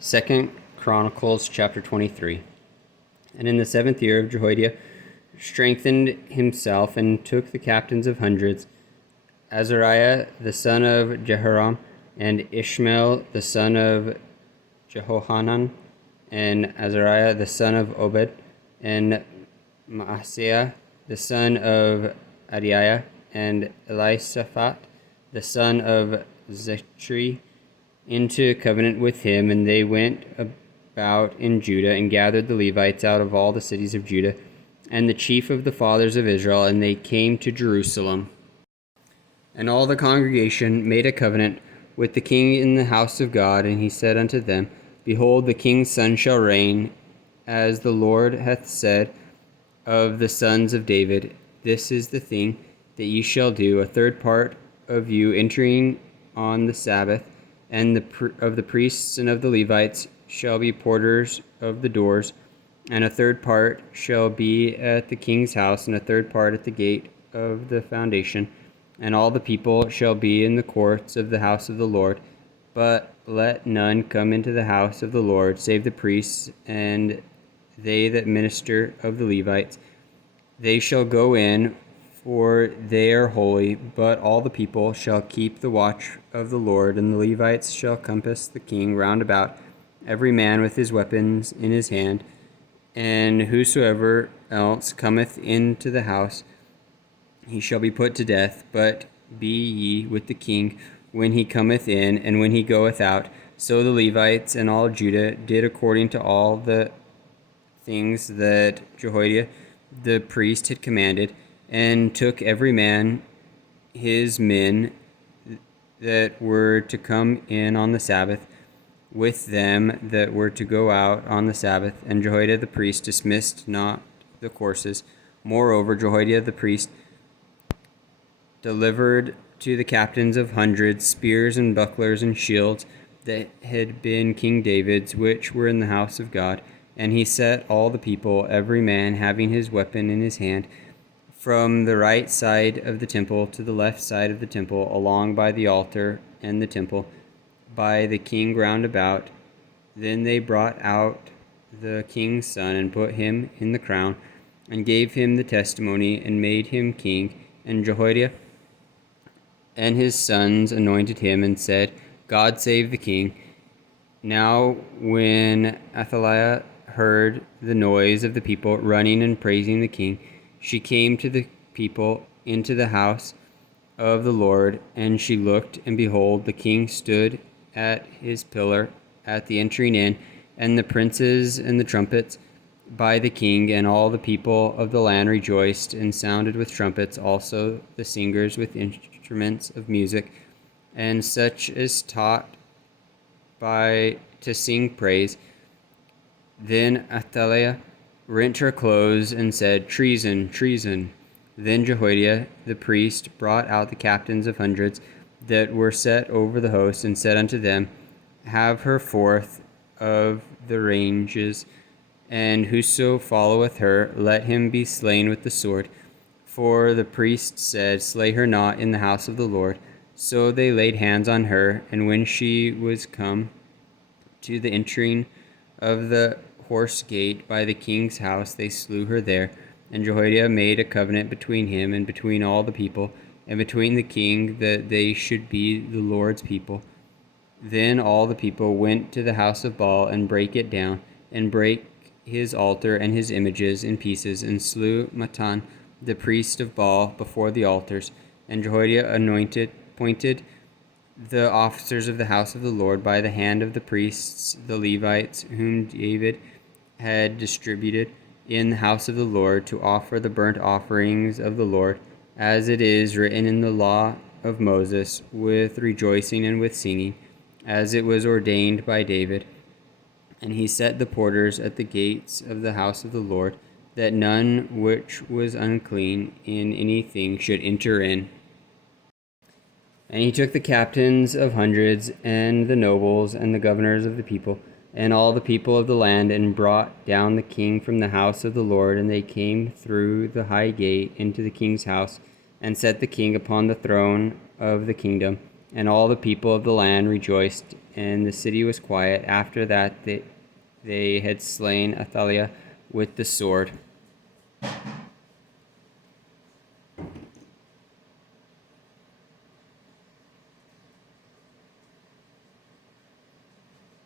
2 Chronicles chapter 23. And in the 7th year of Jehoiada strengthened himself and took the captains of hundreds, Azariah the son of Jehoram, and Ishmael the son of Jehohanan, and Azariah the son of Obed, and Maaseiah the son of Adiah, and Elisaphat the son of Zechri, into covenant with him. And they went about in Judah and gathered the Levites out of all the cities of Judah and the chief of the fathers of Israel, and they came to Jerusalem. And all the congregation made a covenant with the king in the house of God, and he said unto them, Behold, the king's son shall reign, as the Lord hath said of the sons of David. This is the thing that ye shall do: a third part of you entering on the Sabbath, and of the priests and of the Levites shall be porters of the doors, and a third part shall be at the king's house, and a third part at the gate of the foundation. And all the people shall be in the courts of the house of the Lord. But let none come into the house of the Lord, save the priests and they that minister of the Levites. They shall go in, for they are holy. But all the people shall keep the watch of the Lord, and the Levites shall compass the king round about, every man with his weapons in his hand. And whosoever else cometh into the house, he shall be put to death. But be ye with the king when he cometh in, and when he goeth out. So the Levites and all Judah did according to all the things that Jehoiada the priest had commanded, and took every man his men that were to come in on the Sabbath, with them that were to go out on the Sabbath. And Jehoiada the priest dismissed not the courses. Moreover, Jehoiada the priest delivered to the captains of hundreds spears and bucklers and shields that had been King David's, which were in the house of God. And he set all the people, every man having his weapon in his hand, from the right side of the temple to the left side of the temple, along by the altar and the temple, by the king round about. Then they brought out the king's son, and put him in the crown, and gave him the testimony, and made him king. And Jehoiada and his sons anointed him, and said, God save the king. Now when Athaliah heard the noise of the people running and praising the king, she came to the people into the house of the Lord, and she looked, and behold, the king stood at his pillar at the entering in, and the princes and the trumpets by the king, and all the people of the land rejoiced and sounded with trumpets, also the singers with instruments of music, and such as taught by to sing praise. Then Athaliah rent her clothes and said, Treason, treason. Then Jehoiada the priest brought out the captains of hundreds that were set over the host, and said unto them, Have her forth of the ranges, and whoso followeth her, let him be slain with the sword. For the priest said, Slay her not in the house of the Lord. So they laid hands on her, and when she was come to the entering of the horse gate by the king's house, they slew her there. And Jehoiada made a covenant between him and between all the people, and between the king, that they should be the Lord's people. Then all the people went to the house of Baal, and brake it down, and brake his altar and his images in pieces, and slew Mattan the priest of Baal before the altars. And Jehoiada appointed the officers of the house of the Lord by the hand of the priests, the Levites, whom David had distributed in the house of the Lord, to offer the burnt offerings of the Lord, as it is written in the law of Moses, with rejoicing and with singing, as it was ordained by David. And he set the porters at the gates of the house of the Lord, that none which was unclean in anything should enter in. And he took the captains of hundreds, and the nobles, and the governors of the people, and all the people of the land, and brought down the king from the house of the Lord. And they came through the high gate into the king's house, and set the king upon the throne of the kingdom. And all the people of the land rejoiced, and the city was quiet. After that, they had slain Athaliah with the sword.